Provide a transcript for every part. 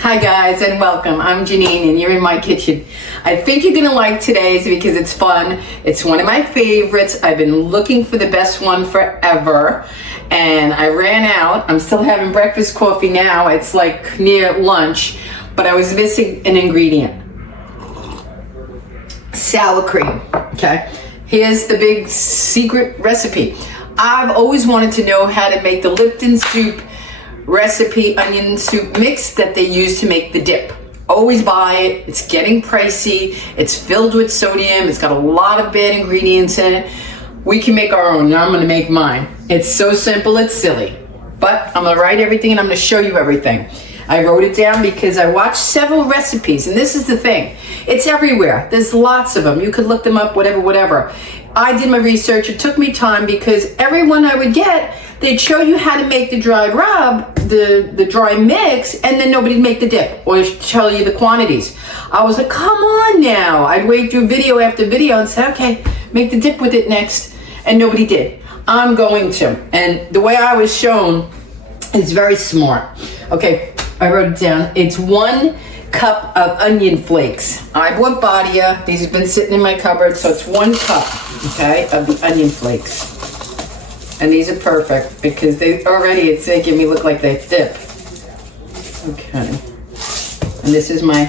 Hi guys and welcome. I'm Janine and you're in my kitchen. I think you're gonna like today's because it's fun. It's one of my favorites. I've been looking for the best one forever and I ran out. I'm still having breakfast coffee now. It's like near lunch, but I was missing an ingredient. Sour cream, okay? Here's the big secret recipe. I've always wanted to know how to make the Lipton soup recipe onion soup mix that they use to make the dip. Always buy it. It's getting pricey. It's filled with sodium. It's got a lot of bad ingredients in it. We can make our own. Now I'm going to make mine. It's so simple, it's silly. But I'm going to write everything and I'm going to show you everything. I wrote it down because I watched several recipes, and this is the thing. It's everywhere. There's lots of them. You could look them up, whatever. I did my research. It took me time because everyone I would get, they'd show you how to make the dry rub, the dry mix, and then nobody'd make the dip or tell you the quantities. I was like, come on now. I'd wait through video after video and say, okay, make the dip with it next. And nobody did. I'm going to. And the way I was shown is very smart. Okay, I wrote it down. It's 1 cup of onion flakes. I bought Badia. These have been sitting in my cupboard, so it's 1 cup, okay, of the onion flakes. And these are perfect because they it's making me look like they dip. Okay. And this is I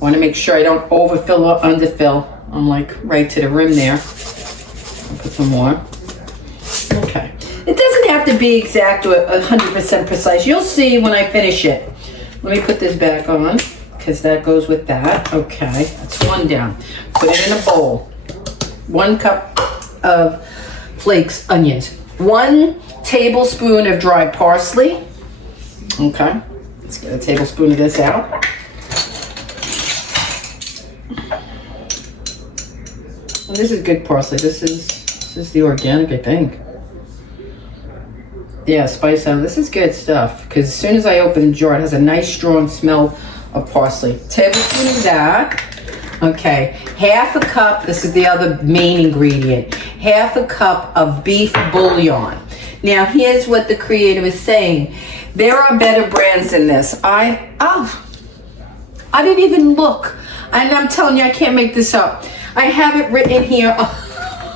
want to make sure I don't overfill or underfill. I'm like right to the rim there. I'll put some more. Okay. It doesn't have to be exact or 100% precise. You'll see when I finish it. Let me put this back on because that goes with that. Okay. That's 1 down. Put it in a bowl. 1 cup of flakes, onions, 1 tablespoon of dry parsley. Okay, let's get a tablespoon of this out. And this is good parsley. This is the organic, I think. Yeah, spice out. This is good stuff because as soon as I open the jar, it has a nice strong smell of parsley. Tablespoon of that. Okay, 1/2 cup, this is the other main ingredient, 1/2 cup of beef bouillon. Now here's what the creator is saying. There are better brands than this. I didn't even look. And I'm telling you, I can't make this up. I have it written here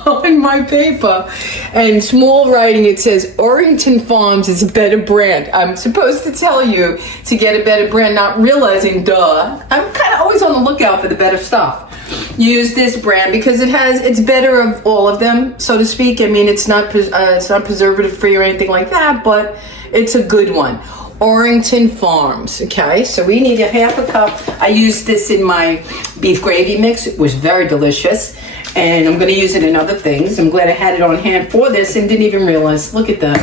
on my paper. And small writing, it says, Orrington Farms is a better brand. I'm supposed to tell you to get a better brand, not realizing, duh. I'm kind of always on the lookout for the better stuff. Use this brand because it's better of all of them, so to speak. I mean, it's not preservative free or anything like that, but it's a good one. Orrington Farms, okay? So we need 1/2 cup. I used this in my beef gravy mix. It was very delicious. And I'm going to use it in other things. I'm glad I had it on hand for this and didn't even realize. Look at that.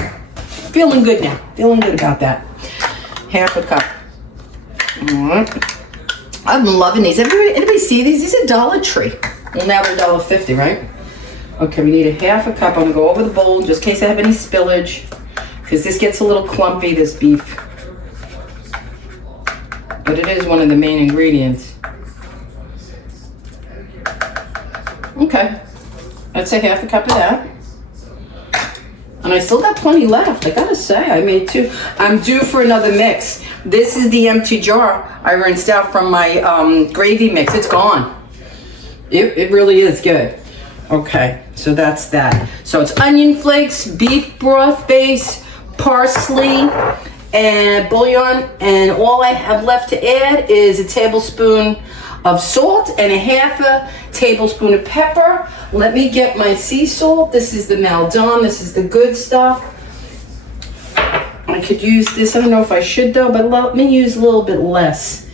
Feeling good now. Feeling good about that. 1/2 cup. All right. I'm loving these. Anybody see these? These are Dollar Tree. Well, now they're $1.50, right? Okay, we need 1/2 cup. I'm going to go over the bowl just in case I have any spillage. Because this gets a little clumpy, this beef. But it is one of the main ingredients. Okay, that's 1/2 cup of that. And I still got plenty left, I gotta say. I made 2. I'm due for another mix. This is the empty jar I rinsed out from my gravy mix. It's gone. It really is good. Okay, so that's that. So it's onion flakes, beef broth base, parsley, and bouillon. And all I have left to add is a tablespoon of salt and 1/2 tablespoon of pepper. Let me get my sea salt. This is the Maldon. This is the good stuff. I could use this. I don't know if I should though, but let me use a little bit less.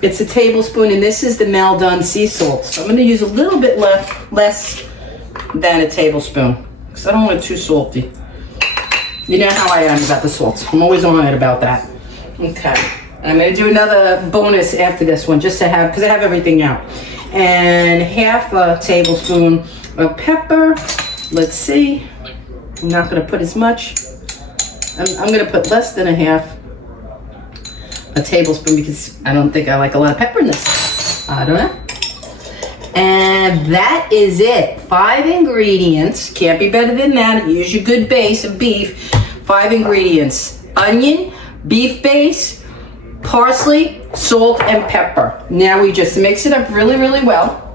It's a tablespoon, and this is the Maldon sea salt. So I'm going to use a little bit less than a tablespoon because I don't want it too salty. You know how I am about the salt. I'm always on it about that. Okay. I'm going to do another bonus after this one just to have, because I have everything out. And 1/2 tablespoon of pepper. Let's see. I'm not going to put as much. I'm going to put less than 1/2 tablespoon because I don't think I like a lot of pepper in this. I don't know. And that is it. 5 ingredients. Can't be better than that. Use your good base of beef. 5 ingredients. Onion, beef base, parsley, salt, and pepper. Now we just mix it up really, really well.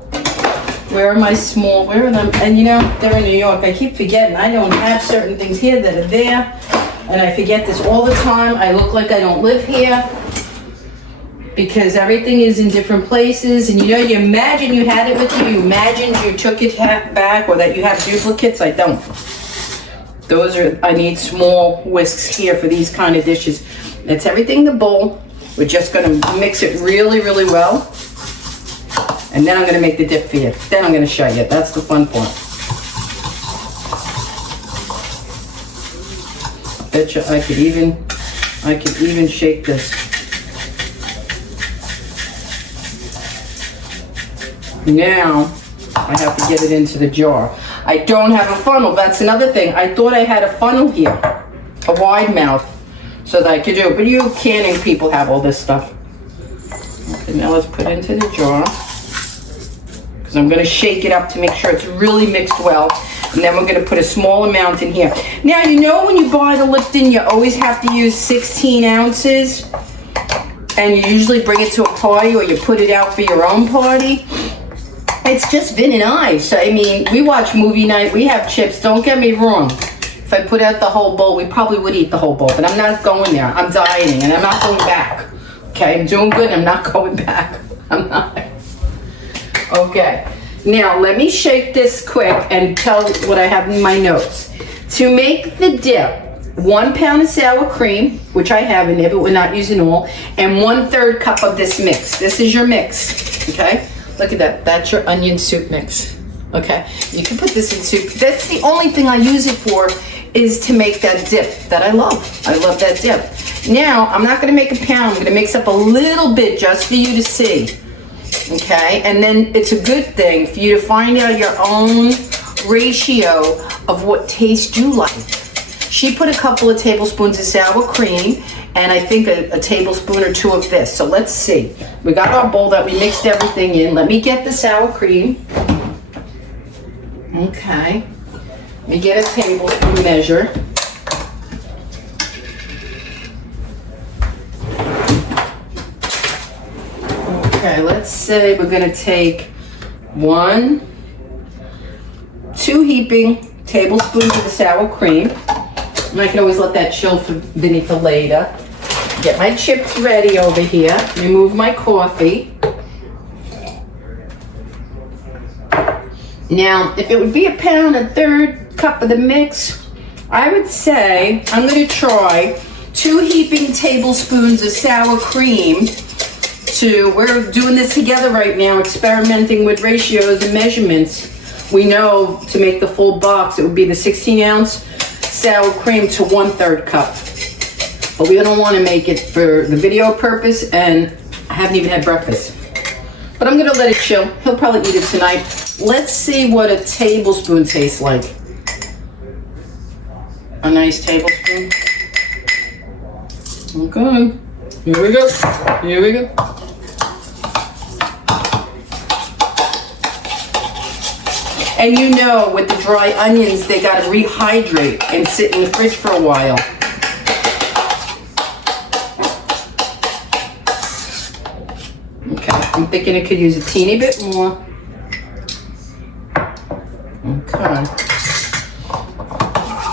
Where are my small, where are them? And you know, they're in New York. I keep forgetting. I don't have certain things here that are there. And I forget this all the time. I look like I don't live here because everything is in different places. And you know, you imagine you had it with you. You imagined you took it back or that you have duplicates. I don't. Those are, I need small whisks here for these kind of dishes. That's everything in the bowl. We're just gonna mix it really, really well. And then I'm gonna make the dip for you. Then I'm gonna show you. That's the fun part. Betcha I could even shake this. Now, I have to get it into the jar. I don't have a funnel. That's another thing. I thought I had a funnel here, a wide mouth, so that I could do it. But you canning people have all this stuff. Okay, now let's put it into the jar. Because I'm going to shake it up to make sure it's really mixed well. And then we're going to put a small amount in here. Now, you know when you buy the Lipton, you always have to use 16 ounces. And you usually bring it to a party or you put it out for your own party. It's just Vin and I. So, I mean, we watch movie night. We have chips. Don't get me wrong. If I put out the whole bowl, we probably would eat the whole bowl. But I'm not going there. I'm dieting and I'm not going back. Okay, I'm doing good. I'm not going back. I'm not. Okay. Now, let me shake this quick and tell what I have in my notes. To make the dip, 1 pound of sour cream, which I have in there, but we're not using all, and 1/3 cup of this mix. This is your mix, okay? Look at that. That's your onion soup mix, okay? You can put this in soup. That's the only thing I use it for, is to make that dip that I love. I love that dip. Now, I'm not going to make a pound. I'm going to mix up a little bit just for you to see. Okay, and then it's a good thing for you to find out your own ratio of what taste you like. She put a couple of tablespoons of sour cream and I think a tablespoon or 2 of this. So let's see. We got our bowl that we mixed everything in. Let me get the sour cream. Okay. Let me get a tablespoon measure. Okay, let's say we're gonna take 2 heaping tablespoons of the sour cream. And I can always let that chill for Vinny for later. Get my chips ready over here. Remove my coffee. Now, if it would be a pound, 1/3 cup of the mix, I would say I'm gonna try 2 heaping tablespoons of sour cream. We're doing this together right now, experimenting with ratios and measurements. We know to make the full box, it would be the 16-ounce sour cream to 1/3 cup. But we don't want to make it for the video purpose, and I haven't even had breakfast. But I'm going to let it chill. He'll probably eat it tonight. Let's see what a tablespoon tastes like. A nice tablespoon. Okay. Here we go. Here we go. And you know, with the dry onions, they got to rehydrate and sit in the fridge for a while. Okay, I'm thinking it could use a teeny bit more. Okay.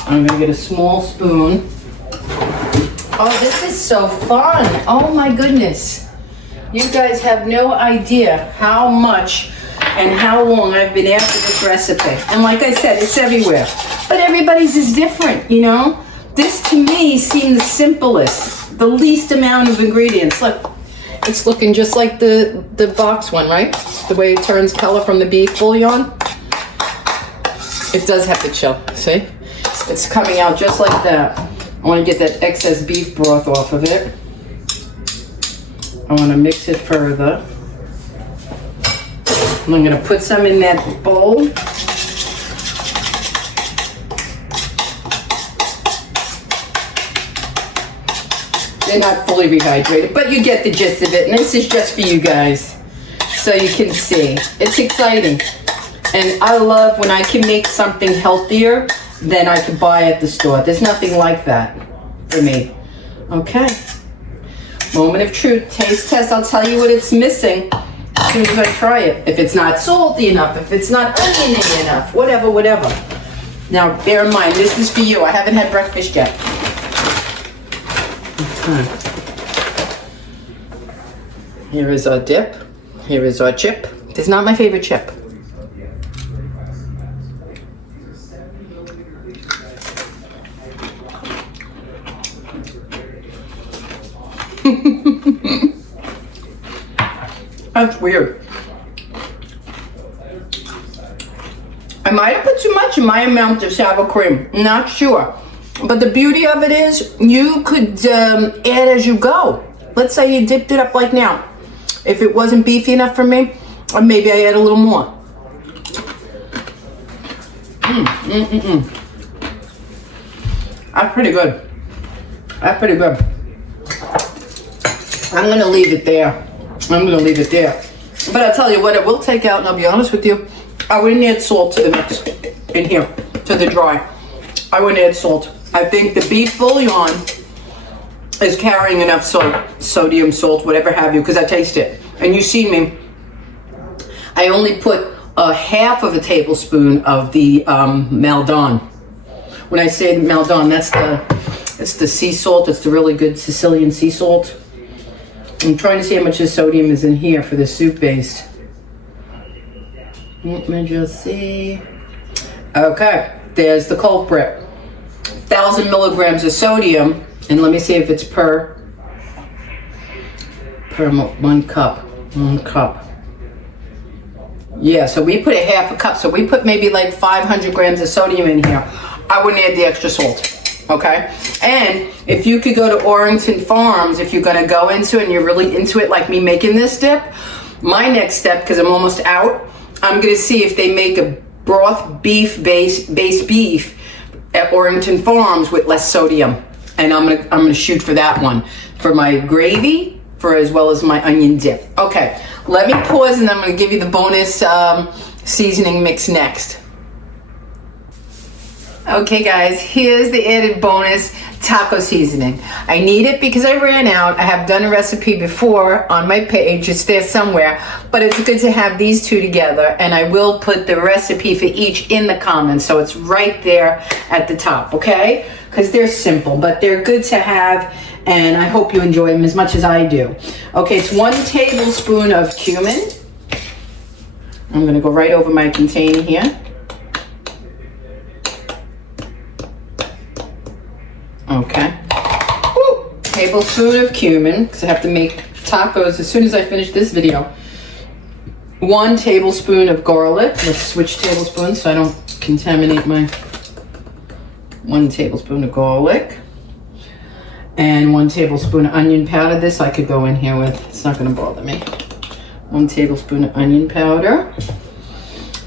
I'm going to get a small spoon. Oh, this is so fun. Oh my goodness. You guys have no idea how much and how long I've been after this recipe. And like I said, it's everywhere. But everybody's is different, you know? This to me seems the simplest, the least amount of ingredients. Look, it's looking just like the box one, right? The way it turns color from the beef bouillon. It does have to chill, see? It's coming out just like that. I want to get that excess beef broth off of it. I want to mix it further. And I'm going to put some in that bowl. They're not fully rehydrated, but you get the gist of it. And this is just for you guys, so you can see. It's exciting. And I love when I can make something healthier than I could buy at the store. There's nothing like that for me. Okay. Moment of truth, taste test. I'll tell you what it's missing as soon as I try it. If it's not salty enough, if it's not oniony enough, whatever. Now, bear in mind, this is for you. I haven't had breakfast yet. Okay. Here is our dip. Here is our chip. This is not my favorite chip. That's weird. I might have put too much in my amount of sour cream. Not sure. But the beauty of it is you could add as you go. Let's say you dipped it up like now. If it wasn't beefy enough for me, or maybe I add a little more. That's pretty good. That's pretty good. I'm gonna leave it there. But I'll tell you what, I will take out, and I'll be honest with you, I wouldn't add salt to the mix in here, to the dry. I wouldn't add salt. I think the beef bouillon is carrying enough salt, sodium, salt, whatever have you, because I taste it. And you see me, I only put a half of a tablespoon of the Maldon. When I say Maldon, it's the sea salt. It's the really good Sicilian sea salt. I'm trying to see how much the sodium is in here for the soup base. Let me just see. Okay, there's the culprit. 1,000 milligrams of sodium, and let me see if it's per 1 cup. 1 cup. Yeah, so we put a half a cup. So we put maybe like 500 grams of sodium in here. I wouldn't add the extra salt. Okay, and if you could go to Orrington Farms, if you're gonna go into it and you're really into it like me making this dip, my next step, because I'm almost out, I'm gonna see if they make a broth beef base beef at Orrington Farms with less sodium, and I'm gonna shoot for that one for my gravy, for as well as my onion dip. Okay, let me pause, and I'm gonna give you the bonus seasoning mix next. Okay guys, here's the added bonus taco seasoning. I need it because I ran out. I have done a recipe before on my page. It's there somewhere, but it's good to have these two together, and I will put the recipe for each in the comments, so it's right there at the top, okay? Because they're simple, but they're good to have, and I hope you enjoy them as much as I do. Okay, it's 1 tablespoon of cumin. I'm gonna go right over my container here. Okay. Woo! Tablespoon of cumin, because I have to make tacos as soon as I finish this video. 1 tablespoon of garlic. Let's switch tablespoons so I don't contaminate my 1 tablespoon of garlic. And 1 tablespoon of onion powder. This I could go in here with. It's not going to bother me. 1 tablespoon of onion powder.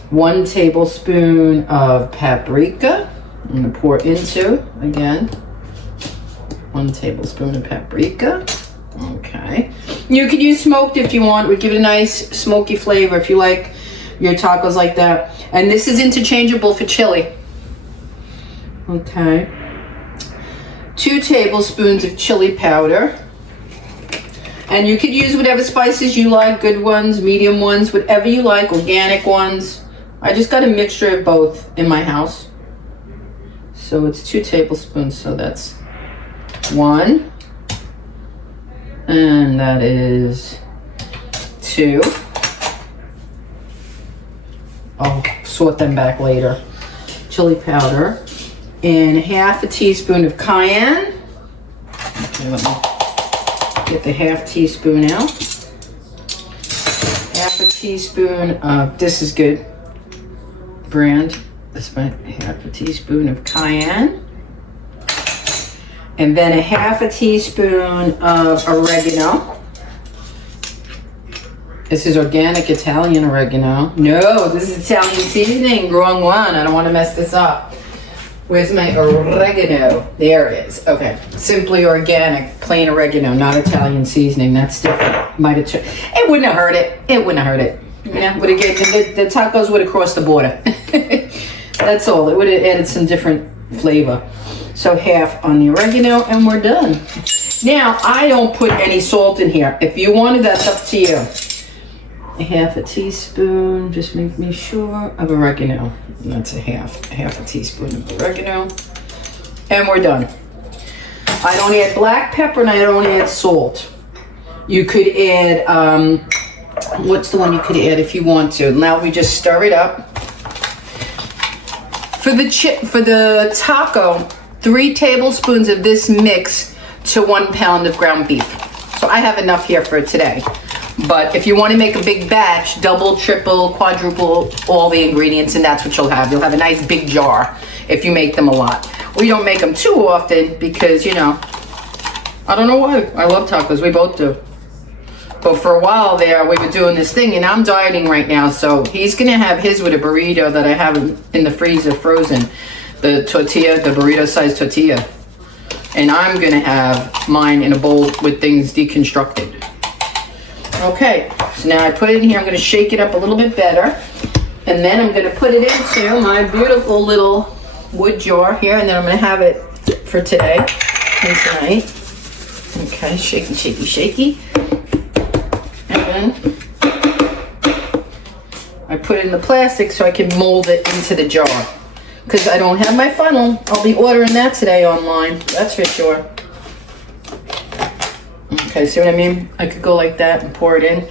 1 tablespoon of paprika. I'm going to pour into, again, 1 tablespoon of paprika. Okay. You could use smoked if you want. Would give it a nice smoky flavor if you like your tacos like that. And this is interchangeable for chili. Okay. 2 tablespoons of chili powder. And you could use whatever spices you like, good ones, medium ones, whatever you like, organic ones. I just got a mixture of both in my house. So it's 2 tablespoons, so that's 1. And that is 2. I'll sort them back later. Chili powder. And half a teaspoon of cayenne. Okay, let me get the half teaspoon out. Half a teaspoon of, this is good brand. This one, half a teaspoon of cayenne. And then a half a teaspoon of oregano. This is organic Italian oregano. No, this is Italian seasoning. Wrong one. I don't want to mess this up. Where's my oregano? There it is. Okay. Simply organic, plain oregano, not Italian seasoning. That's different. Might have it wouldn't have hurt it. It wouldn't have hurt it. Yeah, would have the tacos would have crossed the border. That's all. It would have added some different flavor. So half on the oregano, and we're done. Now, I don't put any salt in here. If you want it, that's up to you. A half a teaspoon, just make me sure, of oregano. And that's a half a teaspoon of oregano. And we're done. I don't add black pepper and I don't add salt. You could add, what's the one you could add if you want to? Now we just stir it up. For the taco, 3 tablespoons of this mix to 1 pound of ground beef. So I have enough here for today. But if you want to make a big batch, double, triple, quadruple all the ingredients, and that's what you'll have. You'll have a nice big jar if you make them a lot. We don't make them too often because, you know, I don't know why. I love tacos. We both do. But for a while there, we were doing this thing, and I'm dieting right now, so he's going to have his with a burrito that I have in the freezer frozen. The tortilla, the burrito-sized tortilla. And I'm going to have mine in a bowl with things deconstructed. Okay, so now I put it in here. I'm going to shake it up a little bit better. And then I'm going to put it into my beautiful little wood jar here. And then I'm going to have it for today and tonight. Okay, shaky, shaky, shaky. And then I put it in the plastic so I can mold it into the jar. Because I don't have my funnel. I'll be ordering that today online. That's for sure. Okay, see what I mean? I could go like that and pour it in.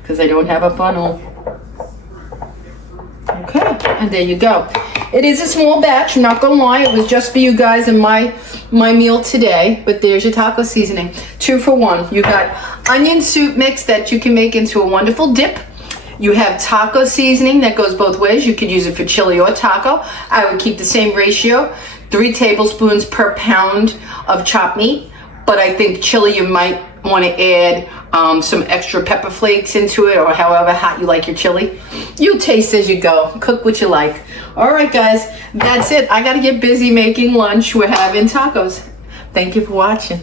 Because I don't have a funnel. Okay, and there you go. It is a small batch, I'm not gonna lie. It was just for you guys and my meal today. But there's your taco seasoning. 2 for 1. You got onion soup mix that you can make into a wonderful dip. You have taco seasoning that goes both ways. You could use it for chili or taco. I would keep the same ratio, 3 tablespoons per pound of chopped meat. But I think chili, you might want to add some extra pepper flakes into it, or however hot you like your chili. You taste as you go. Cook what you like. All right, guys, that's it. I got to get busy making lunch. We're having tacos. Thank you for watching.